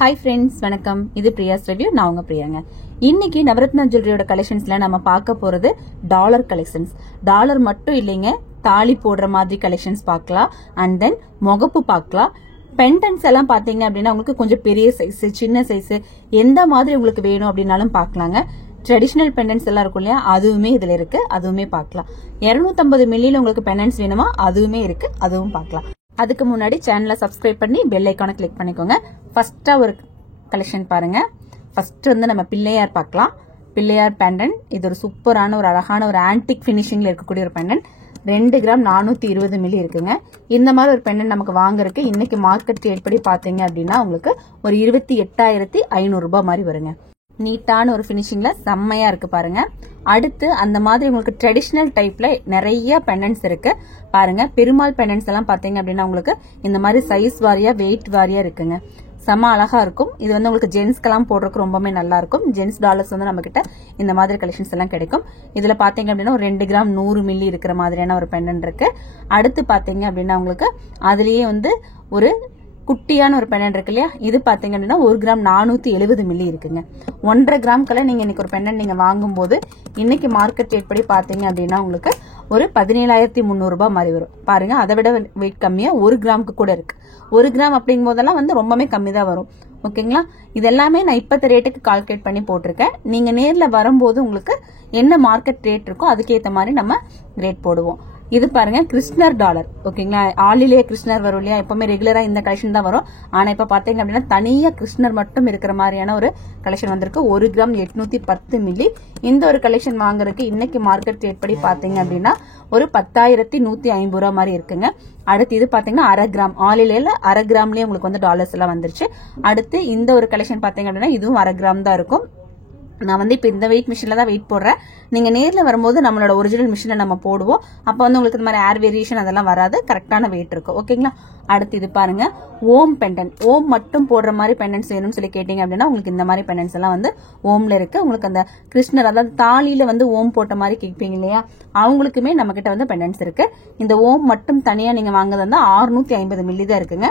Hi friends, வணக்கம். இது பிரியாஸ் review. நான் உங்க பிரியாங்க. இன்னைக்கு நவரத்னா ஜுவல்லரியோட கலெக்ஷன்ஸ்ல நம்ம பார்க்க போறது டாலர் கலெக்ஷன்ஸ். டாலர் மட்டும் இல்லைங்க, தாலி போடுற மாதிரி கலெக்ஷன்ஸ் பார்க்கலாம். அண்ட் தென் முகப்பு பார்க்கலாம். பெண்டன்ஸ் எல்லாம் பாத்தீங்க அப்படின்னா உங்களுக்கு கொஞ்சம் பெரிய சைஸ், சின்ன சைஸ், எந்த மாதிரி உங்களுக்கு வேணும் அப்படின்னாலும் பார்க்கலாங்க. ட்ரெடிஷனல் பெண்டன்ஸ் எல்லாம் இருக்கும் இல்லையா, அதுவுமே இதுல இருக்கு, அதுவுமே பார்க்கலாம். 250 மில்லியில உங்களுக்கு பெண்டன்ஸ் வேணுமா, அதுவுமே இருக்கு, அதுவும் பார்க்கலாம். அதுக்கு முன்னாடி சேனலை சப்ஸ்கிரைப் பண்ணி பெல் ஐக்கானை கிளிக் பண்ணிக்கோங்க. ஃபர்ஸ்டா ஒரு கலெக்ஷன் பாருங்க. ஃபர்ஸ்ட் வந்து நம்ம பிள்ளையார் பார்க்கலாம். பிள்ளையார் பெண்டன்ட். இது ஒரு சூப்பரான ஒரு அழகான ஒரு ஆன்டிக் பினிஷிங்ல இருக்கக்கூடிய ஒரு பெண்டன்ட். 2 கிராம் 420 மில்லி இருக்குங்க. இந்த மாதிரி ஒரு பெண்டன்ட் நமக்கு வாங்குறதுக்கு இன்னைக்கு மார்க்கெட் ரேட் படி பாத்தீங்க அப்படின்னா உங்களுக்கு ஒரு 28,500 ரூபாய் மாதிரி வருங்க. நீட்டான ஒரு பினிஷிங்ல செம்மையா இருக்கு பாருங்க. அடுத்து அந்த மாதிரி உங்களுக்கு ட்ரெடிஷனல் டைப்ல நிறைய பெண்டன்ட்ஸ் இருக்கு பாருங்க. பெருமாள் பெண்டன்ட்ஸ் எல்லாம் பாத்தீங்க அப்படின்னா உங்களுக்கு இந்த மாதிரி சைஸ் வாரியா, வெயிட் வாரியா இருக்குங்க. செம்ம அழகா இருக்கும். இது வந்து உங்களுக்கு ஜென்ஸ்க்கெல்லாம் போடுறதுக்கு ரொம்பவே நல்லா இருக்கும். ஜென்ஸ் டாலர்ஸ் வந்து நம்ம கிட்ட இந்த மாதிரி கலெக்ஷன்ஸ் எல்லாம் கிடைக்கும். இதுல பாத்தீங்க அப்படின்னா ஒரு 2 கிராம் 100 மில்லி இருக்கிற மாதிரியான ஒரு பெண்டன்ட் இருக்கு. அடுத்து பாத்தீங்க அப்படின்னா உங்களுக்கு அதுலயே வந்து ஒரு குட்டியான ஒரு பெண்டன்ட் இருக்கு இல்லையா, இது பாத்தீங்க அப்படின்னா 1 கிராம் 470 மில்லி இருக்குங்க. 1.5 கிராம்க்குள்ள நீங்க இன்னைக்கு ஒரு பெண்டன்ட் நீங்க வாங்கும் போது இன்னைக்கு மார்க்கெட் ரேட் படி பாத்தீங்க அப்படின்னா உங்களுக்கு ஒரு 17,300 ரூபாய் மாதிரி வரும் பாருங்க. அதை விட வெயிட் கம்மியா 1 கிராமுக்கு கூட இருக்கு. 1 கிராம் அப்படிங்கும் போதெல்லாம் வந்து ரொம்பவே கம்மி தான் வரும். ஓகேங்களா, இதெல்லாமே நான் இப்பத்த ரேட்டுக்கு கால்குலேட் பண்ணி போட்டிருக்கேன். நீங்க நேர்ல வரும்போது உங்களுக்கு என்ன மார்க்கெட் ரேட் இருக்கோ அதுக்கேற்ற மாதிரி நம்ம ரேட் போடுவோம். இது பாருங்க, கிருஷ்ணர் டாலர். ஓகேங்களா, ஆளிலேயே கிருஷ்ணர் வரும் இல்லையா, எப்பவுமே ரெகுலரா இந்த கலெக்ஷன் தான் வரும். ஆனா இப்ப பாத்தீங்க அப்படின்னா தனியா கிருஷ்ணர் மட்டும் இருக்கிற மாதிரியான ஒரு கலெக்ஷன் வந்திருக்கு. 1 கிராம் 810 மில்லி. இந்த ஒரு கலெக்ஷன் வாங்குறதுக்கு இன்னைக்கு மார்க்கெட் ரேட் படி பாத்தீங்க அப்படின்னா ஒரு 10,150 ரூபாய் மாதிரி இருக்குங்க. அடுத்து இது பாத்தீங்கன்னா 1/2 கிராம் ஆளிலேல 1/2 கிராம்லயே உங்களுக்கு வந்து டாலர்ஸ் எல்லாம் வந்துருச்சு. அடுத்து இந்த ஒரு கலெக்ஷன் பாத்தீங்க அப்படின்னா இதுவும் 1/2 கிராம் தான் இருக்கும். நான் வந்து இப்ப இந்த வெயிட் மிஷின்ல தான் வெயிட் போடுறேன். நீங்க நேர்ல வரும்போது நம்மளோட ஒரிஜினல் மிஷினை நம்ம போடுவோம். அப்ப வந்து உங்களுக்கு இந்த மாதிரி ஏர் வேரியேஷன் அதெல்லாம் வராது, கரெக்டான வெயிட் இருக்கும். ஓகேங்களா, அடுத்து இது பாருங்க, ஓம் பெண்டன்ட். ஓம் மட்டும் போடுற மாதிரி பெண்டன்ட்ஸ் வேணும்னு சொல்லி கேட்டீங்க அப்படின்னா உங்களுக்கு இந்த மாதிரி பெண்டன்ட்ஸ் எல்லாம் வந்து ஓம்ல இருக்கு. உங்களுக்கு அந்த கிருஷ்ணர் அதாவது தாலியில வந்து ஓம் போட்ட மாதிரி கேட்பீங்க இல்லையா, அவங்களுக்குமே நம்ம கிட்ட வந்து பெண்டன்ட்ஸ் இருக்கு. இந்த ஓம் மட்டும் தனியா நீங்க வாங்குறதா 650 மில்லி தான் இருக்குங்க.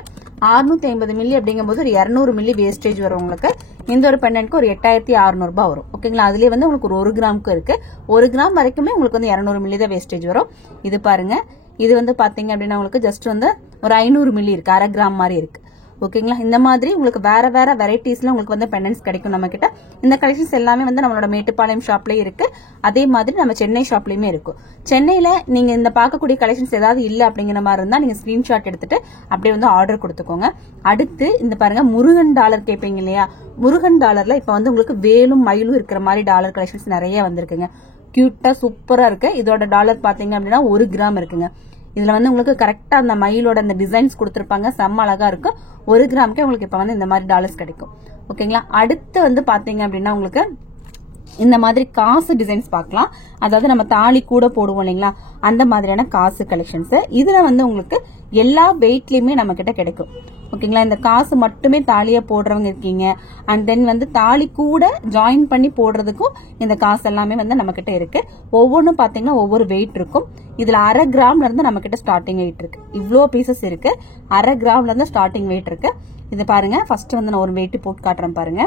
650 மில்லி அப்படிங்கும் போது ஒரு 200 மில்லி வேஸ்டேஜ் வரும் உங்களுக்கு. இந்த ஒரு பெண்டன்ட்க்கு ஒரு 8,600 ரூபாய் வரும். ஓகேங்களா, அதுலயே வந்து உங்களுக்கு ஒரு 1 கிராமுக்கு இருக்கு. 1 கிராம் வரைக்குமே உங்களுக்கு வந்து 200 மில்லி தான் வேஸ்டேஜ் வரும். இது பாருங்க, இது வந்து பாத்தீங்க அப்படின்னா உங்களுக்கு ஜஸ்ட் வந்து ஒரு 500 மில்லி இருக்கு, 1/2 கிராம் மாதிரி இருக்கு. ஓகேங்களா, இந்த மாதிரி உங்களுக்கு வேற வேற வெரைட்டிஸ்ல உங்களுக்கு வந்து பெண்டன்ட்ஸ் கிடைக்கும் நம்ம கிட்ட. இந்த கலெக்ஷன்ஸ் எல்லாமே வந்து நம்மளோட மேட்டுப்பாளையம் ஷாப்லயே இருக்கு. அதே மாதிரி நம்ம சென்னை ஷாப்லயுமே இருக்கும். சென்னையில நீங்க இந்த பார்க்கக்கூடிய கலெக்ஷன்ஸ் ஏதாவது இல்ல அப்படிங்கிற மாதிரி இருந்தா நீங்க ஸ்கிரீன்ஷாட் எடுத்துட்டு அப்படியே வந்து ஆர்டர் கொடுத்துக்கோங்க. அடுத்து இந்த பாருங்க, முருகன் டாலர் கேட்பீங்க இல்லையா, முருகன் டாலர்ல இப்ப வந்து உங்களுக்கு வேலும் மயிலும் இருக்கிற மாதிரி டாலர் கலெக்ஷன்ஸ் நிறைய வந்திருக்குங்க. கியூட்டா சூப்பரா இருக்கு. இதோட டாலர் பாத்தீங்க அப்படின்னா 1 கிராம் இருக்குங்க. இதுல வந்து உங்களுக்கு கரெக்டா அந்த மயிலோட அந்த டிசைன்ஸ் கொடுத்திருப்பாங்க, செம்ம அழகா இருக்கு. 1 கிராமுக்கே உங்களுக்கு இப்ப வந்து இந்த மாதிரி டாலர்ஸ் கிடைக்கும். ஓகேங்களா, அடுத்து வந்து பாத்தீங்க அப்படின்னா உங்களுக்கு இந்த மாதிரி காசு டிசைன்ஸ் பார்க்கலாம். அதாவது நம்ம தாலி கூட போடுவோம் இல்லைங்களா, அந்த மாதிரியான காசு கலெக்ஷன்ஸ். இதுல வந்து உங்களுக்கு எல்லா வெயிட்லயுமே நம்ம கிட்ட கிடைக்கும். ஓகேங்களா, இந்த காசு மட்டுமே தாலியா போடுறவங்க இருக்கீங்க, அண்ட் தென் வந்து தாலி கூட ஜாயின் பண்ணி போடுறதுக்கும் இந்த காசு எல்லாமே வந்து நம்ம கிட்ட இருக்கு. ஒவ்வொன்றும் பாத்தீங்கன்னா ஒவ்வொரு வெயிட் இருக்கும். இதுல 1/2 கிராம்ல இருந்து நம்ம கிட்ட ஸ்டார்டிங் வெயிட் இருக்கு. இவ்வளோ பீசஸ் இருக்கு. 1/2 கிராம்ல இருந்து ஸ்டார்டிங் வெயிட் இருக்கு. இது பாருங்க, ஃபர்ஸ்ட் வந்து நான் ஒரு வெயிட் போட்டு காட்டுறேன் பாருங்க.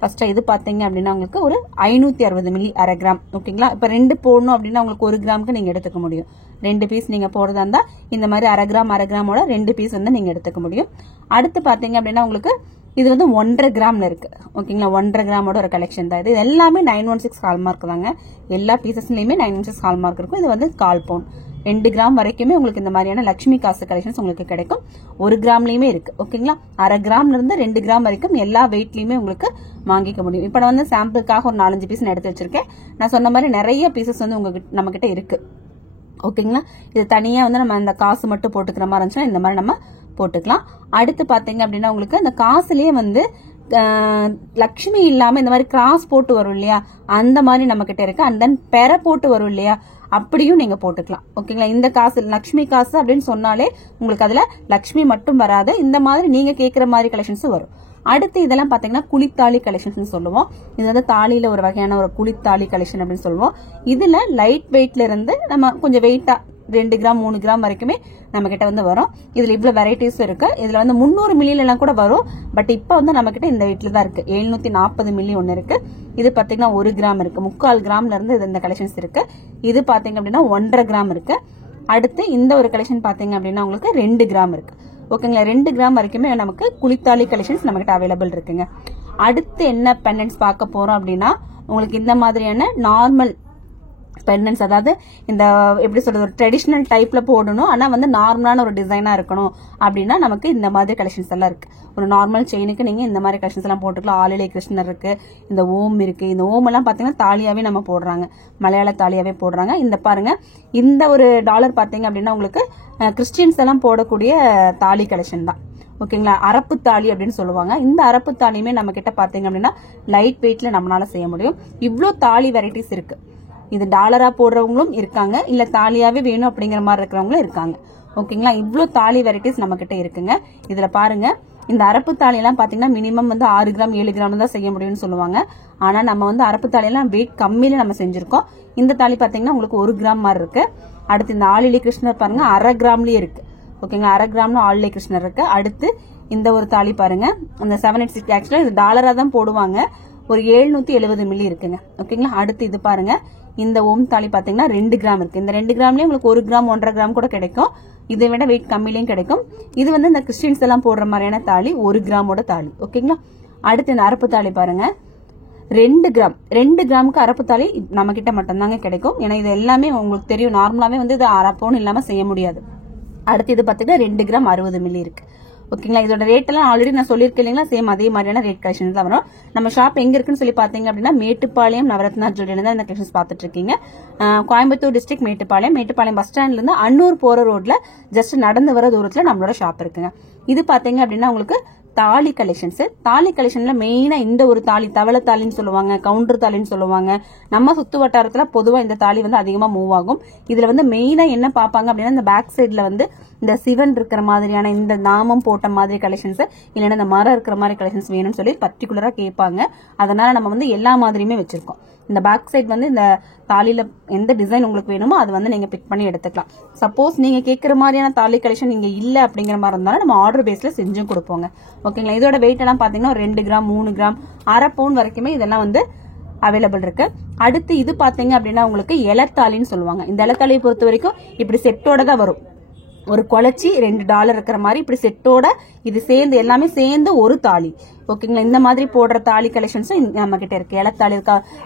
ஃபர்ஸ்ட் இது பாத்தீங்க அப்படின்னா உங்களுக்கு ஒரு 560 மில்லி 1/2 கிராம். ஓகேங்களா, இப்ப 2 போடணும் அப்படின்னா உங்களுக்கு 1 கிராமுக்கு நீங்க எடுத்துக்க முடியும். 2 பீஸ் நீங்க போடுறதா இருந்தா இந்த மாதிரி 1/2 கிராமோட 2 பீஸ் வந்து நீங்க எடுத்துக்க முடியும். அடுத்து பாத்தீங்க அப்படின்னா உங்களுக்கு இது வந்து 1.5 கிராம்ல இருக்கு. ஓகேங்களா, 1.5 கிராமோட ஒரு கலெக்ஷன் தான் இது. எல்லாமே 916 ஹால்மார்க் தாங்க. எல்லா பீசஸ்லயுமே 916 ஹால்மார்க் இருக்கும். இது வந்து 1/4 பவுண்ட். 2 கிராம் வரைக்குமே உங்களுக்கு இந்த மாதிரியான லட்சுமி காசு கலெக்ஷன்ஸ் உங்களுக்கு கிடைக்கும். 1 கிராம்லயுமே இருக்கு. ஓகேங்களா, 1/2 கிராம்ல இருந்து 2 கிராம் வரைக்கும் எல்லா வெயிட்லயுமே உங்களுக்கு வாங்கிக்க முடியும். இப்ப நான் வந்து சாம்பிளுக்காக ஒரு 4-5 பீஸ் எடுத்து வச்சிருக்கேன். நான் சொன்ன மாதிரி நிறைய பீசஸ் வந்து நம்ம கிட்ட இருக்கு. ஓகேங்களா, இது தனியா வந்து நம்ம அந்த காசு மட்டும் போட்டுக்கிற மாதிரி இருந்துச்சுன்னா இந்த மாதிரி நம்ம போட்டுக்கலாம். அடுத்து பாத்தீங்க அப்படின்னா உங்களுக்கு அந்த காசுலயே வந்து லட்சுமி இல்லாம இந்த மாதிரி கிராஸ் போட்டு வரும் இல்லையா, அந்த மாதிரி நம்ம கிட்ட இருக்கு. அண்ட் தென் பெற போட்டு வரும் இல்லையா, அப்படியும் நீங்க போட்டுக்கலாம். ஓகேங்களா, இந்த காசு லட்சுமி காசு அப்படின்னு சொன்னாலே உங்களுக்கு அதுல லட்சுமி மட்டும் வராது, இந்த மாதிரி நீங்க கேட்கிற மாதிரி கலெக்ஷன்ஸ் வரும். அடுத்து இதெல்லாம் பாத்தீங்கன்னா குளித்தாளி கலெக்ஷன் சொல்லுவோம். இது வந்து தாலியில ஒரு வகையான ஒரு குளித்தாளி கலெக்ஷன் அப்படின்னு சொல்லுவோம். இதுல லைட் வெயிட்ல இருந்து நம்ம கொஞ்சம் வெயிட்டா 2 கிராம் 3 கிராம் வரைக்குமே நம்ம கிட்ட வந்து வரும். இதுல இவ்வளவு வெரைட்டிஸ் இருக்கு. இதுல வந்து 300 மில்லில எல்லாம் கூட வரும். பட் இப்ப வந்து நம்ம கிட்ட இந்த வெயிட்ல தான் இருக்கு. 740 மில்லி ஒன்னு இருக்கு. இது பாத்தீங்கன்னா 1 கிராம் இருக்கு. 3/4 கிராம்ல இருந்து இந்த கலெக்ஷன்ஸ் இருக்கு. இது பாத்தீங்க அப்படின்னா 1.5 கிராம் இருக்கு. அடுத்து இந்த ஒரு கலெக்ஷன் பாத்தீங்க அப்படின்னா உங்களுக்கு 2 கிராம் இருக்கு. ஓகேங்களா, 2 கிராம் வரைக்குமே நமக்கு குளித்தாலி கலெக்ஷன்ஸ் நம்ம கிட்ட அவைலபிள் இருக்குங்க. அடுத்து என்ன பெண்டன்ஸ் பார்க்க போறோம் அப்படின்னா உங்களுக்கு இந்த மாதிரியான நார்மல் பெண்டன்ஸ், அதாவது இந்த எப்படி சொல்றது, ஒரு ட்ரெடிஷனல் டைப்ல போடணும், ஆனா வந்து நார்மலான ஒரு டிசைனா இருக்கணும் அப்படின்னா நமக்கு இந்த மாதிரி கலெக்ஷன்ஸ் எல்லாம் இருக்கு. ஒரு நார்மல் செயினுக்கு நீங்க இந்த மாதிரி கலெக்ஷன்ஸ் எல்லாம் போட்டுக்கலாம். ஆளிலை கிருஷ்ணர் இருக்கு, இந்த ஓம் இருக்கு. இந்த ஓம் எல்லாம் பாத்தீங்கன்னா தாலியாவே நம்ம போடுறாங்க, மலையாள தாலியாவே போடுறாங்க. இந்த பாருங்க, இந்த ஒரு டாலர் பாத்தீங்க அப்படின்னா உங்களுக்கு கிறிஸ்டியன்ஸ் எல்லாம் போடக்கூடிய தாலி கலெக்ஷன் தான். ஓகேங்களா, அரப்பு தாலி அப்படின்னு சொல்லுவாங்க. இந்த அரப்பு தாலியுமே நம்ம கிட்ட பாத்தீங்க அப்படின்னா லைட் வெயிட்ல நம்மளால செய்ய முடியும். இவ்ளோ தாலி வெரைட்டிஸ் இருக்கு. இது டாலரா போடுறவங்களும் இருக்காங்க, இல்ல தாலியாவே வேணும் அப்படிங்கிற மாதிரி இருக்கிறவங்களும் இருக்காங்க. ஓகேங்களா, இவ்ளோ தாலி வெரைட்டிஸ் நம்ம கிட்ட இருக்குங்க. இதுல பாருங்க, இந்த அரப்பு தாலி எல்லாம் பாத்தீங்கன்னா மினிமம் வந்து 6 கிராம் 7 கிராம் தான் செய்ய முடியும்னு சொல்லுவாங்க. ஆனா நம்ம வந்து அரப்பு தாலி எல்லாம் வெயிட் கம்மியில நம்ம செஞ்சிருக்கோம். இந்த தாலி பாத்தீங்கன்னா உங்களுக்கு 1 கிராம் மாதிரி இருக்கு. அடுத்து இந்த ஆளிலை கிருஷ்ணர் பாருங்க, 1/2 கிராம்லயே இருக்கு. ஓகேங்களா, 1/2 கிராம்ல ஆளிலை கிருஷ்ணர் இருக்கு. அடுத்து இந்த ஒரு தாலி பாருங்க, அந்த 786 ஆக்சுவலா இது டாலரா தான் போடுவாங்க. ஒரு 770 மில்லி இருக்குங்க. ஓகேங்களா, அடுத்து இது பாருங்க, இந்த ஓம் தாலி பாத்தீங்கன்னா 2 கிராம் இருக்கு. இந்த 2 கிராம்லயே உங்களுக்கு 1 கிராம் 1.5 கிராம் கூட கிடைக்கும். இதை விட வெயிட் கம்மியிலையும் கிடைக்கும். இது வந்து இந்த கிறிஸ்டியன்ஸ் எல்லாம் போடுற மாதிரியான தாலி, 1 கிராமோட தாலி. ஓகேங்களா, அடுத்து இந்த அரப்பு தாலி பாருங்க, 2 கிராம். 2 கிராமுக்கு அரப்பு தாலி நம்ம கிட்ட மட்டும்தாங்க கிடைக்கும். ஏன்னா இது எல்லாமே உங்களுக்கு தெரியும், நார்மலாவே வந்து இது அரப்போன்னு இல்லாம செய்ய முடியாது. அடுத்து இது பாத்தீங்கன்னா 2 கிராம் 60 மில்லி இருக்கு. ஓகேங்களா, இதோட ரேட் எல்லாம் ஆல்ரெடி நான் சொல்லியிருக்கேன் இல்லைங்களா, சேம் அதே மாதிரியான ரேட் கலெக்ஷன்ஸ் தான் வரும். நம்ம ஷாப் எங்க இருக்குன்னு சொல்லி பாத்தீங்க அப்படின்னா மேட்டுப்பாளையம் நவரத்னா ஜுவல்லரி தான் இந்த கலெக்ஷன்ஸ் பாத்துட்டு இருக்கீங்க. கோயம்புத்தூர் டிஸ்ட்ரிக்ட் மேட்டுப்பாளையம் பஸ் ஸ்டாண்ட்ல இருந்து அன்னூர் போற ரோட்ல ஜஸ்ட் நடந்து வர தூரத்துல நம்மளோட ஷாப் இருக்குங்க. இது பாத்தீங்க அப்படின்னா உங்களுக்கு தாலி கலெக்ஷன்ஸ். தாலி கலெக்ஷன்ல மெயினா இந்த ஒரு தாலி தவளை தாலின்னு சொல்லுவாங்க, கவுண்டர் தாலின்னு சொல்லுவாங்க. நம்ம சுத்து வட்டாரத்துல பொதுவா இந்த தாலி வந்து அதிகமா மூவ் ஆகும். இதுல வந்து மெயினா என்ன பாப்பாங்க அப்படின்னா இந்த பேக் சைட்ல வந்து இந்த சிவன் இருக்கிற மாதிரியான இந்த நாமம் போட்ட மாதிரி கலெக்ஷன்ஸ், இல்லைன்னா இந்த மரம் இருக்கிற மாதிரி கலெக்ஷன்ஸ் வேணும்னு சொல்லி பர்டிகுலரா கேட்பாங்க. அதனால நம்ம வந்து எல்லா மாதிரியுமே வச்சிருக்கோம். இந்த பேக் சைட் வந்து இந்த தாலியில எந்த டிசைன் உங்களுக்கு வேணுமோ அது வந்து நீங்க பிக் பண்ணி எடுத்துக்கலாம். சப்போஸ் நீங்க கேட்கிற மாதிரியான தாலி கலெக்ஷன் நீங்க இல்ல அப்படிங்கிற மாதிரி இருந்தாலும் நம்ம ஆர்டர் பேஸ்ல செஞ்சும் கொடுப்போங்க. ஓகேங்களா, இதோட வெயிட் எல்லாம் பாத்தீங்கன்னா 2 கிராம் 3 கிராம் 1/2 பவுன் வரைக்குமே இதெல்லாம் வந்து அவைலபிள் இருக்கு. அடுத்து இது பாத்தீங்க அப்படின்னா உங்களுக்கு இலத்தாலின்னு சொல்லுவாங்க. இந்த இலத்தாலியை பொறுத்த வரைக்கும் இப்படி செட்டோட தான் வரும். ஒரு குழச்சி $2 இருக்கிற மாதிரி இப்படி செட்டோட இது சேர்ந்து எல்லாமே சேர்ந்து ஒரு தாலி. ஓகேங்களா, இந்த மாதிரி போடுற தாலி கலெக்ஷன்ஸும் நம்ம கிட்ட இருக்கு. இலத்தாலி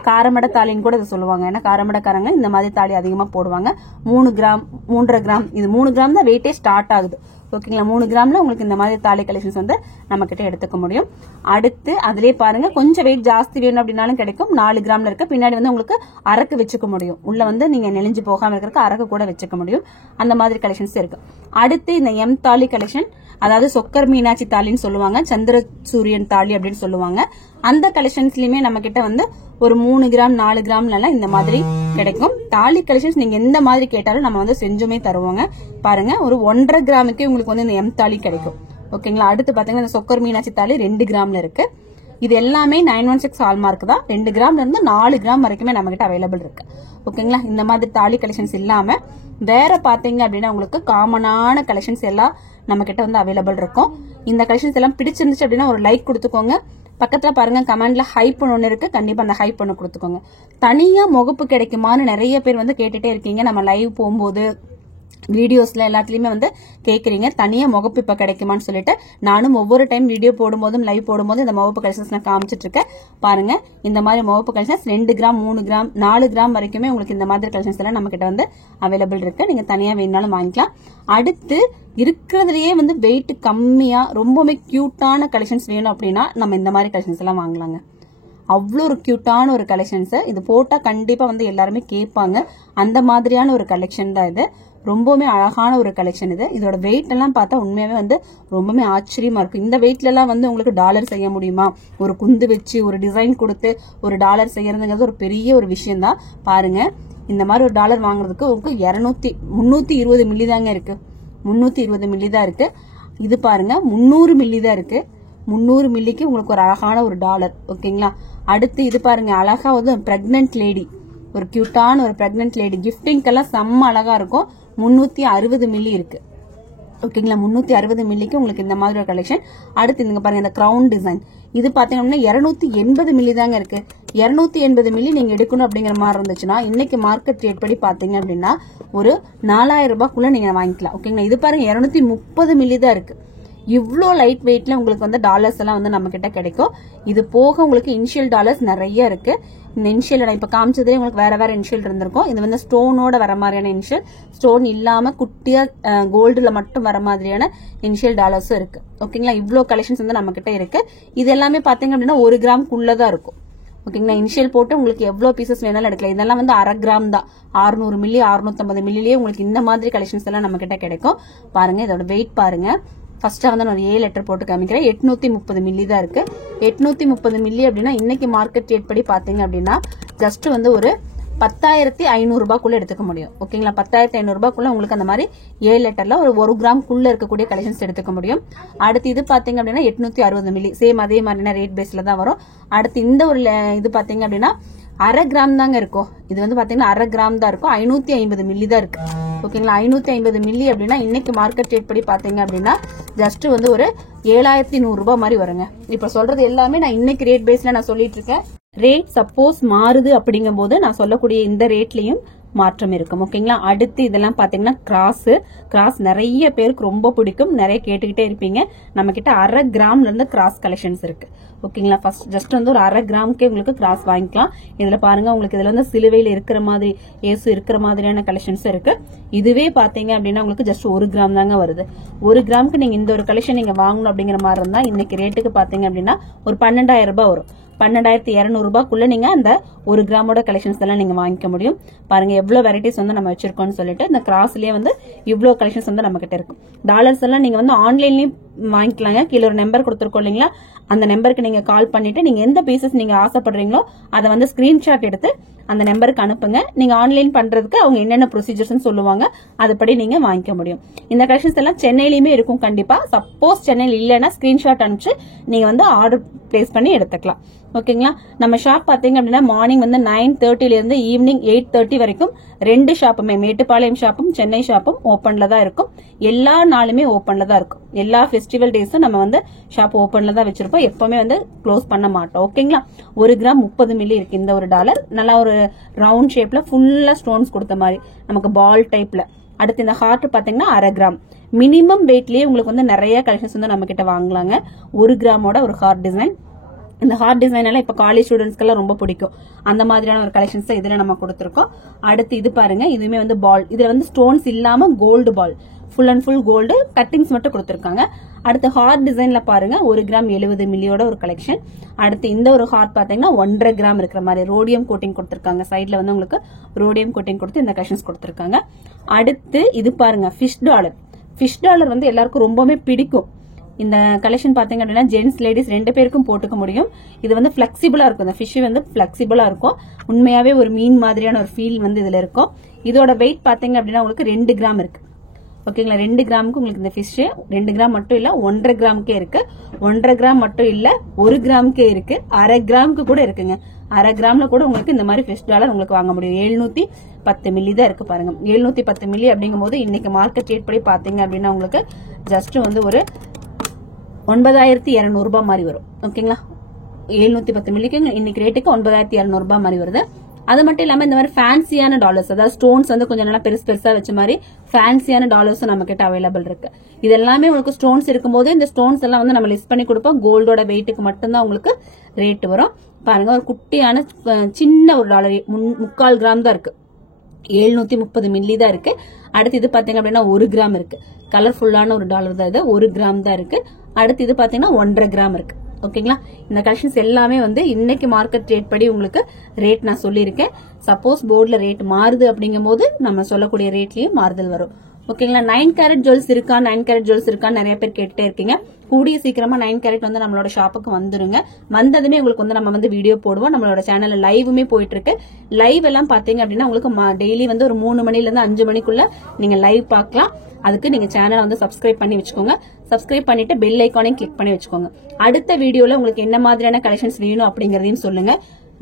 காரமட தாலின்னு கூட இதை சொல்லுவாங்க. ஏன்னா காரமடக்காரங்க இந்த மாதிரி தாலி அதிகமா போடுவாங்க. 3 கிராம் 3.5 கிராம், இது 3 கிராம் தான் வெயிட்டே ஸ்டார்ட் ஆகுது. ஓகேங்களா, 3 கிராம்ல உங்களுக்கு இந்த மாதிரி தாலி கலெக்ஷன்ஸ் வந்து நம்ம கிட்ட எடுத்துக்க முடியும். அடுத்து அதுலயே பாருங்க, கொஞ்சம் வெயிட் ஜாஸ்தி வேணும் அப்படின்னாலும் கிடைக்கும். 4 கிராம்ல இருக்கு. பின்னாடி வந்து உங்களுக்கு அரக்கு வச்சுக்க முடியும். உள்ள வந்து நீங்க நெளிஞ்சு போகாம இருக்கிறதுக்கு அரக்கு கூட வச்சுக்க முடியும். அந்த மாதிரி கலெக்ஷன்ஸ் இருக்கு. அடுத்து இந்த எம் தாலி கலெக்ஷன், அதாவது சொக்கர் மீனாட்சி தாலின்னு சொல்லுவாங்க, சந்திர சூரியன் தாலி அப்படின்னு சொல்லுவாங்க. அந்த கலெக்ஷன்ஸ்லயுமே நம்ம கிட்ட வந்து ஒரு 3 கிராம் 4 கிராம்ல எல்லாம் இந்த மாதிரி கிடைக்கும். தாலி கலெக்ஷன்ஸ் நீங்க எந்த மாதிரி கேட்டாலும் நம்ம வந்து செஞ்சுமே தருவோங்க. பாருங்க, ஒரு 1.5 கிராமுக்கே உங்களுக்கு வந்து இந்த எம் தாலி கிடைக்கும். ஓகேங்களா, அடுத்து பாத்தீங்கன்னா இந்த சொக்கர் மீனாட்சி தாலி 2 கிராம்ல இருக்கு. இது எல்லாமே 916 ஹால்மார்க் தான். 2 கிராம்ல இருந்து 4 கிராம் வரைக்குமே நம்ம கிட்ட அவைலபிள் இருக்கு. ஓகேங்களா, இந்த மாதிரி தாலி கலெக்ஷன்ஸ் இல்லாம வேற பாத்தீங்க அப்படின்னா உங்களுக்கு காமனான கலெக்ஷன்ஸ் எல்லாம் நம்ம கிட்ட வந்து அவைலபிள் இருக்கும். இந்த கலெக்ஷன்ஸ் எல்லாம் பிடிச்சிருந்துச்சு அப்படின்னா ஒரு லைக் கொடுத்துக்கோங்க. பக்கத்துல பாருங்க கமெண்ட்ல ஹைப் ஒன்னு இருக்கு, கண்டிப்பா அந்த ஹைப் ஒன்னு கொடுத்துக்கோங்க. தனியா முகப்பு கிடைக்குமான்னு நிறைய பேர் வந்து கேட்டுட்டே இருக்கீங்க. நம்ம லைவ் போகும்போது வீடியோஸ்ல எல்லாத்துலயுமே வந்து கேக்குறீங்க, தனியா முகப்பு இப்ப கிடைக்குமான்னு சொல்லிட்டு. நானும் ஒவ்வொரு டைம் வீடியோ போடும்போதும் லைவ் போடும்போது இந்த முகப்பு கலெக்ஷன்ஸ் நான் காமிச்சிட்டு இருக்கேன். பாருங்க, இந்த மாதிரி முகப்பு கலெக்ஷன்ஸ் 2 கிராம் 3 கிராம் 4 கிராம் வரைக்குமே உங்களுக்கு இந்த மாதிரி கலெக்ஷன்ஸ் எல்லாம் நம்ம கிட்ட வந்து அவைலபிள் இருக்கு. நீங்க தனியா வேணாலும் வாங்கிக்கலாம். அடுத்து இருக்கிறதுலயே வந்து வெயிட் கம்மியா ரொம்பவே கியூட்டான கலெக்ஷன்ஸ் வேணும் அப்படின்னா நம்ம இந்த மாதிரி கலெக்ஷன்ஸ் எல்லாம் வாங்கலாங்க. அவ்வளோ ஒரு கியூட்டான ஒரு கலெக்ஷன்ஸ். இது போட்டா கண்டிப்பா வந்து எல்லாருமே கேட்பாங்க. அந்த மாதிரியான ஒரு கலெக்ஷன் தான் இது. ரொம்பவுமே அழகான ஒரு கலெக்ஷன் இது. இதோட வெயிட் எல்லாம் பார்த்தா உண்மையாவே வந்து ரொம்பவே ஆச்சரியமா இருக்கும். இந்த வெயிட்ல எல்லாம் வந்து உங்களுக்கு டாலர் செய்ய முடியுமா? ஒரு குந்து வச்சு ஒரு டிசைன் கொடுத்து ஒரு டாலர் செய்யறதுங்கிறது ஒரு பெரிய ஒரு விஷயம் தான். பாருங்க, இந்த மாதிரி ஒரு டாலர் வாங்குறதுக்கு உங்களுக்கு 320 மில்லி தாங்க இருக்கு. 320 மில்லி தான் இருக்கு. இது பாருங்க 300 மில்லி தான் இருக்கு. 300 மில்லிக்கு உங்களுக்கு ஒரு அழகான ஒரு டாலர். ஓகேங்களா, அடுத்து இது பாருங்க, அழகா வந்து பிரெக்னன்ட் லேடி, ஒரு கியூட்டான ஒரு பிரெக்னன்ட் லேடி கிஃப்டிங்கெல்லாம் செம்ம அழகா இருக்கும். 360 மில்லி இருக்கு. ஓகேங்களா, 360 மில்லிக்கு உங்களுக்கு இந்த மாதிரி ஒரு கலெக்ஷன். அடுத்து நீங்க பாருங்க இந்த கிரவுன் டிசைன், இது பாத்தீங்கன்னா 280 மில்லி தாங்க இருக்கு. 280 மில்லி நீங்க எடுக்கணும் அப்படிங்கிற மாதிரி இருந்துச்சுன்னா இன்னைக்கு மார்க்கெட் ரேட் படி பாத்தீங்க அப்படின்னா ஒரு 4000 ரூபாய்க்குள்ள நீங்க வாங்கிக்கலாம். ஓகேங்களா, இது பாருங்க 230 மில்லி தான் இருக்கு. இவ்வளோ லைட் வெயிட்ல உங்களுக்கு வந்து டாலர்ஸ் எல்லாம் வந்து நம்ம கிட்ட கிடைக்கும். இது போக உங்களுக்கு இனிஷியல் டாலர்ஸ் நிறைய இருக்கு. இந்த இனிஷியல் நான் இப்ப காமிச்சதே உங்களுக்கு வேற வேற இனிஷியல் இருந்திருக்கும். இது வந்து ஸ்டோனோட வர மாதிரியான இனிஷியல், ஸ்டோன் இல்லாம குட்டியா கோல்டுல மட்டும் வர மாதிரியான இனிஷியல் டாலர்ஸும் இருக்கு. ஓகேங்களா, இவ்வளோ கலெக்ஷன்ஸ் வந்து நம்ம கிட்ட இருக்கு. இது எல்லாமே பாத்தீங்க அப்படின்னா 1 கிராம்க்குள்ளதான் இருக்கும். ஓகேங்களா, இனிஷியல் போட்டு உங்களுக்கு எவ்வளவு பீசஸ் வேணாலும் எடுக்கலாம். இதெல்லாம் வந்து 1/2 கிராம் தான். 600 மில்லி 650 மில்லிலேயே உங்களுக்கு இந்த மாதிரி கலெக்ஷன்ஸ் எல்லாம் நம்ம கிட்ட கிடைக்கும். பாருங்க இதோட வெயிட் பாருங்க. ஃபர்ஸ்டா வந்து நான் ஒரு A லெட்டர் போட்டு காமிக்கிறேன். 830 மில்லி தான் இருக்கு. 830 மில்லி அப்படின்னா இன்னைக்கு மார்க்கெட் ரேட் படி பாத்தீங்க அப்படின்னா ஜஸ்ட் வந்து ஒரு 10,500 ரூபாய்க்குள்ள எடுத்துக்க முடியும். ஓகேங்களா, 10,500 ரூபாய்க்குள்ள உங்களுக்கு அந்த மாதிரி A லெட்டர்ல ஒரு 1 கிராம்க்குள்ள இருக்கக்கூடிய கலெக்ஷன்ஸ் எடுத்துக்க முடியும். அடுத்து இது பாத்தீங்க அப்படின்னா 860 மில்லி, சேம் அதே மாதிரியான ரேட் பேஸ்ல தான் வரும். அடுத்து இந்த ஒரு இது பாத்தீங்க அப்படின்னா 1/2 கிராம் தாங்க இருக்கும். இது வந்து பாத்தீங்கன்னா 1/2 கிராம் தான் இருக்கும். 550 மில்லி தான் இருக்கு. ஓகேங்களா, 550 மில்லி அப்படின்னா இன்னைக்கு மார்க்கெட் ரேட் படி பாத்தீங்க அப்படின்னா ஜஸ்ட் வந்து ஒரு 7,100 ரூபாய் மாதிரி வருங்க. இப்ப சொல்றது எல்லாமே நான் இன்னைக்கு ரேட் பேஸ்ல நான் சொல்லிட்டு இருக்கேன். ரேட் சப்போஸ் மாறுது அப்படிங்கும் போது நான் சொல்லக்கூடிய இந்த ரேட்லயும் மாற்றம் இருக்கும். ஓகேங்களா, அடுத்து இதெல்லாம் பாத்தீங்கன்னா கிராஸ் நிறைய பேருக்கு ரொம்ப பிடிக்கும், நிறைய கேட்டுக்கிட்டே இருப்பீங்க. நம்ம கிட்ட 1/2 கிராம்ல இருந்து கிராஸ் கலெக்ஷன்ஸ் இருக்கு. ஓகேங்களா, ஃபர்ஸ்ட் ஜஸ்ட் வந்து ஒரு 1/2 கிராமுக்கே உங்களுக்கு கிராஸ் வாங்கிக்கலாம். இதுல பாருங்க உங்களுக்கு இதுல வந்து சிலுவையில் இருக்கிற மாதிரி ஏசு இருக்கிற மாதிரியான கலெக்ஷன்ஸ் இருக்கு. இதுவே பாத்தீங்க அப்படின்னா உங்களுக்கு ஜஸ்ட் 1 கிராம் தாங்க வருது. 1 கிராமுக்கு நீங்க இந்த ஒரு கலெக்ஷன் நீங்க வாங்கணும் அப்படிங்கிற மாதிரி இருந்தா இன்னைக்கு ரேட்டுக்கு பாத்தீங்க அப்படின்னா ஒரு 12,000 ரூபாய் வரும். 12,200 ரூபாய்க்குள்ள நீங்க அந்த 1 கிராமோட கலெக்ஷன்ஸ் எல்லாம் நீங்க வாங்கிக்க முடியும். பாருங்க எவ்வளவு வெரைட்டிஸ் வந்து நம்ம வச்சிருக்கோம்னு சொல்லிட்டு. இந்த கிராஸ்லயே வந்து இவ்வளவு கலெக்ஷன்ஸ் வந்து நம்ம கிட்ட இருக்கு. டாலர்ஸ் எல்லாம் நீங்க வந்து ஆன்லைன்லயும் வாங்கிக்கலாங்க. கீழே ஒரு நம்பர் கொடுத்துருக்கோம் இல்லைங்களா, அந்த நம்பருக்கு நீங்க கால் பண்ணிட்டு நீங்க எந்த பீசஸ் நீங்க ஆசைப்படுறீங்களோ அதை வந்து ஸ்கிரீன்ஷாட் எடுத்து அந்த நம்பருக்கு அனுப்புங்க. நீங்க ஆன்லைன் பண்றதுக்கு அவங்க என்னென்ன ப்ரொசீஜர்ஸ் சொல்லுவாங்க, அதுபடி நீங்க வாங்கிக்க முடியும். இந்த கலெக்ஷன்ஸ் எல்லாம் சென்னையிலுமே இருக்கும் கண்டிப்பா. சப்போஸ் சென்னையில் இல்லைன்னா ஸ்கிரீன்ஷாட் அனுப்பிச்சு நீங்க வந்து ஆர்டர் பிளேஸ் பண்ணி எடுத்துக்கலாம். ஓகேங்களா, நம்ம ஷாப் பாத்தீங்க அப்படின்னா மார்னிங் வந்து 9:30 இருந்து ஈவினிங் 8:30 வரைக்கும் 2 ஷாப்புமே மேட்டுப்பாளையம் ஷாப்பும் சென்னை ஷாப்பும் ஓப்பன்ல தான் இருக்கும். எல்லா நாளுமே ஓப்பன்ல தான் இருக்கும். எல்லா ஃபெஸ்டிவல் டேஸும் நம்ம வந்து ஷாப் ஓப்பன்ல தான் வச்சிருப்போம். எப்பவுமே வந்து க்ளோஸ் பண்ண மாட்டோம். ஓகேங்களா, 1 கிராம் 30 மில்லி இருக்கு. இந்த ஒரு டாலர் நல்லா ஒரு ரவுண்ட் ஷேப்ல ஃபுல்லா ஸ்டோன்ஸ் கொடுத்த மாதிரி நமக்கு பால் டைப்ல. அடுத்து இந்த ஹார்ட் பாத்தீங்கன்னா 1/2 கிராம் மினிமம் வெயிட்லயே உங்களுக்கு வந்து நிறைய கலெக்ஷன்ஸ் வந்து நம்ம கிட்ட வாங்கலாங்க. 1 கிராமோட ஒரு ஹார்ட் டிசைன். இந்த ஹார்ட் டிசைன் எல்லாம் இப்ப காலேஜ் ஸ்டூடெண்ட்ஸ்க்கு எல்லாம் ரொம்ப பிடிக்கும். அந்த மாதிரியான ஒரு கலெக்ஷன்ஸ் இதுல நம்ம கொடுத்திருக்கோம். அடுத்து இது பாருங்க, இதுவுமே வந்து பால். இதுல வந்து ஸ்டோன்ஸ் இல்லாம gold ball, full and full gold cuttings மட்டும் கொடுத்திருக்காங்க. அடுத்து ஹார்ட் டிசைன்ல பாருங்க 1 கிராம் 70 மில்லியோட ஒரு கலெக்ஷன். அடுத்து இந்த ஒரு ஹார்ட் பாத்தீங்கன்னா 1/2 கிராம் இருக்கிற மாதிரி ரோடியம் கோட்டிங் கொடுத்திருக்காங்க. சைட்ல வந்து உங்களுக்கு ரோடியம் கோட்டிங் கொடுத்து இந்த கலெக்ஷன்ஸ் கொடுத்திருக்காங்க. அடுத்து இது பாருங்க ஃபிஷ் டாலர். ஃபிஷ் டாலர் வந்து எல்லாருக்கும் ரொம்பவே பிடிக்கும். இந்த கலெக்ஷன் பாத்தீங்க அப்படின்னா ஜென்ட்ஸ் லேடிஸ் 2 பேருக்கும் போட்டுக்க முடியும். இது வந்து பிளெக்சிபிளா இருக்கும். இந்த ஃபிஷ் வந்து பிளெக்சிபிளா இருக்கும். உண்மையாவே ஒரு மீன் மாதிரியான ஒரு ஃபீல் வந்து இதுல இருக்கும். இதோட வெயிட் பாத்தீங்க அப்படின்னா உங்களுக்கு 2 கிராம் இருக்கு. ஓகேங்களா, 2 கிராமுக்கு உங்களுக்கு இந்த ஃபிஷ் 2 கிராம் மட்டும் இல்ல 1/2 கிராமுக்கே இருக்கு. 1/2 கிராம் மட்டும் இல்ல 1 கிராமுக்கே இருக்கு. 1/2 கிராமுக்கு கூட இருக்குங்க. 1/2 கிராம்ல கூட உங்களுக்கு இந்த மாதிரி ஃபிஷ் டாலர் உங்களுக்கு வாங்க முடியும். 710 மில்லி தான் இருக்கு பாருங்க. 710 மில்லி அப்படிங்கும் போது இன்னைக்கு மார்க்கெட் ரேட் படி பாத்தீங்க அப்படின்னா உங்களுக்கு ஜஸ்ட் வந்து ஒரு 9,200 ரூபாய் மாதிரி வரும். ஓகேங்களா, 710 மில்லிக்கு இன்னைக்கு ரேட்டுக்கு 9,200 ரூபாய் மாதிரி வருது. அது மட்டும் இல்லாம இந்த மாதிரி ஃபேன்சியான டாலர்ஸ், அதாவது ஸ்டோன்ஸ் வந்து கொஞ்சம் நல்லா பெருசா வச்ச மாதிரி ஃபேன்சியான டாலர்ஸும் நம்ம கிட்ட அவைலபிள் இருக்கு. இது எல்லாமே உங்களுக்கு ஸ்டோன்ஸ் இருக்கும்போது இந்த ஸ்டோன்ஸ் எல்லாம் வந்து நம்ம லிஸ்ட் பண்ணி கொடுப்போம். கோல்டோட வெயிட்டுக்கு மட்டும்தான் உங்களுக்கு ரேட் வரும். பாருங்க ஒரு குட்டியான சின்ன ஒரு டாலர் 3/4 கிராம் தான் இருக்கு. 730 மில்லி தான் இருக்கு. அடுத்து இது பாத்தீங்க அப்படின்னா 1 கிராம் இருக்கு. கலர்ஃபுல்லான ஒரு டாலர் தான் இது. 1 கிராம் தான் இருக்கு. அடுத்து இது பாத்தீங்கன்னா 1/2 கிராம் இருக்கு. ஓகேங்களா, இந்த கலெக்ஷன்ஸ் எல்லாமே வந்து இன்னைக்கு மார்க்கெட் ரேட் படி உங்களுக்கு ரேட் நான் சொல்லியிருக்கேன். சப்போஸ் போர்டுல ரேட் மாறுது அப்படிங்கும் போது நம்ம சொல்லக்கூடிய ரேட்லயும் மாறுதல் வரும். ஓகேங்களா, 9 கேரட் ஜுவல்ஸ் இருக்கா 9 கேரட் ஜுவல்ஸ் இருக்கா நிறைய பேர் கேட்டுட்டே இருக்கீங்க. கூடிய சீக்கிரமா 9 கேரட் வந்து நம்மளோட ஷாப்புக்கு வந்துருங்க. வந்ததுமே உங்களுக்கு வந்து நம்ம வந்து வீடியோ போடுவோம். நம்மளோட சேனல்ல லைவுமே போயிட்டு இருக்கு. லைவ் எல்லாம் பாத்தீங்க அப்படின்னா உங்களுக்கு டெய்லி வந்து ஒரு 3 மணில இருந்து 5 மணிக்குள்ள நீங்க லைவ் பார்க்கலாம். அதுக்கு நீங்க சேனலை வந்து சப்ஸ்கிரைப் பண்ணி வச்சுக்கோங்க. சப்ஸ்கிரைப் பண்ணிட்டு பெல் ஐக்கானையும் கிளிக் பண்ணி வச்சுக்கோங்க. அடுத்த வீடியோல உங்களுக்கு என்ன மாதிரியான கலெக்ஷன்ஸ் வேணும் அப்படிங்கறதையும் சொல்லுங்க.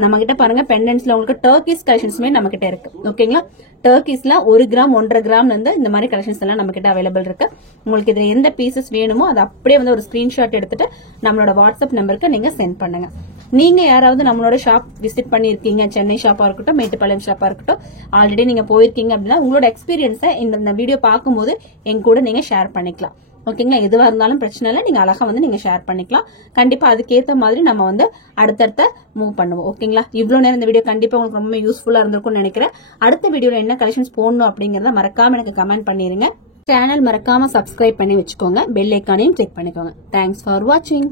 நம்ம கிட்ட பாருங்க பெண்டன்ஸ்ல உங்களுக்கு டர்க்கிஸ் கலெக்ஷன்ஸ்மே நம்ம கிட்ட இருக்கு. ஓகேங்களா, டர்க்கிஸ்ல 1 கிராம் 1.5 கிராம் வந்து இந்த மாதிரி கலெக்ஷன்ஸ் எல்லாம் நம்ம கிட்ட அவைலபிள் இருக்கு. உங்களுக்கு இதுல எந்த பீசஸ் வேணுமோ அதை அப்படியே வந்து ஒரு ஸ்கிரீன்ஷாட் எடுத்துட்டு நம்மளோட வாட்ஸ்அப் நம்பருக்கு நீங்க சென்ட் பண்ணுங்க. நீங்க யாராவது நம்மளோட ஷாப் விசிட் பண்ணிருக்கீங்க, சென்னை ஷாப்பா இருக்கட்டும், மேட்டுப்பாளையம் ஷாப்பா இருக்கட்டும், ஆல்ரெடி நீங்க போயிருக்கீங்க அப்படின்னா உங்களோட எக்ஸ்பீரியன்ஸை இந்த வீடியோ பார்க்கும்போது எங்க கூட நீங்க ஷேர் பண்ணிக்கலாம். ஓகேங்களா, எதுவா இருந்தாலும் பிரச்சனை இல்லை, நீங்க அழகா வந்து நீங்க ஷேர் பண்ணிக்கலாம். கண்டிப்பா அதுக்கேற்ற மாதிரி நம்ம வந்து அடுத்தடுத்த மூவ் பண்ணுவோம். ஓகேங்களா, இவ்வளவு நேரம் இந்த வீடியோ கண்டிப்பா உங்களுக்கு ரொம்ப யூஸ்ஃபுல்லா இருந்திருக்கும்னு நினைக்கிறேன். அடுத்த வீடியோல என்ன கலெக்ஷன்ஸ் போடணும் அப்படிங்கறத மறக்காம எனக்கு கமெண்ட் பண்ணிருங்க. சேனல் மறக்காம சப்ஸ்கிரைப் பண்ணி வச்சுக்கோங்க, பெல் ஐக்கானையும் கிளிக் பண்ணிக்கோங்க. தேங்க்ஸ் ஃபார் வாட்சிங்.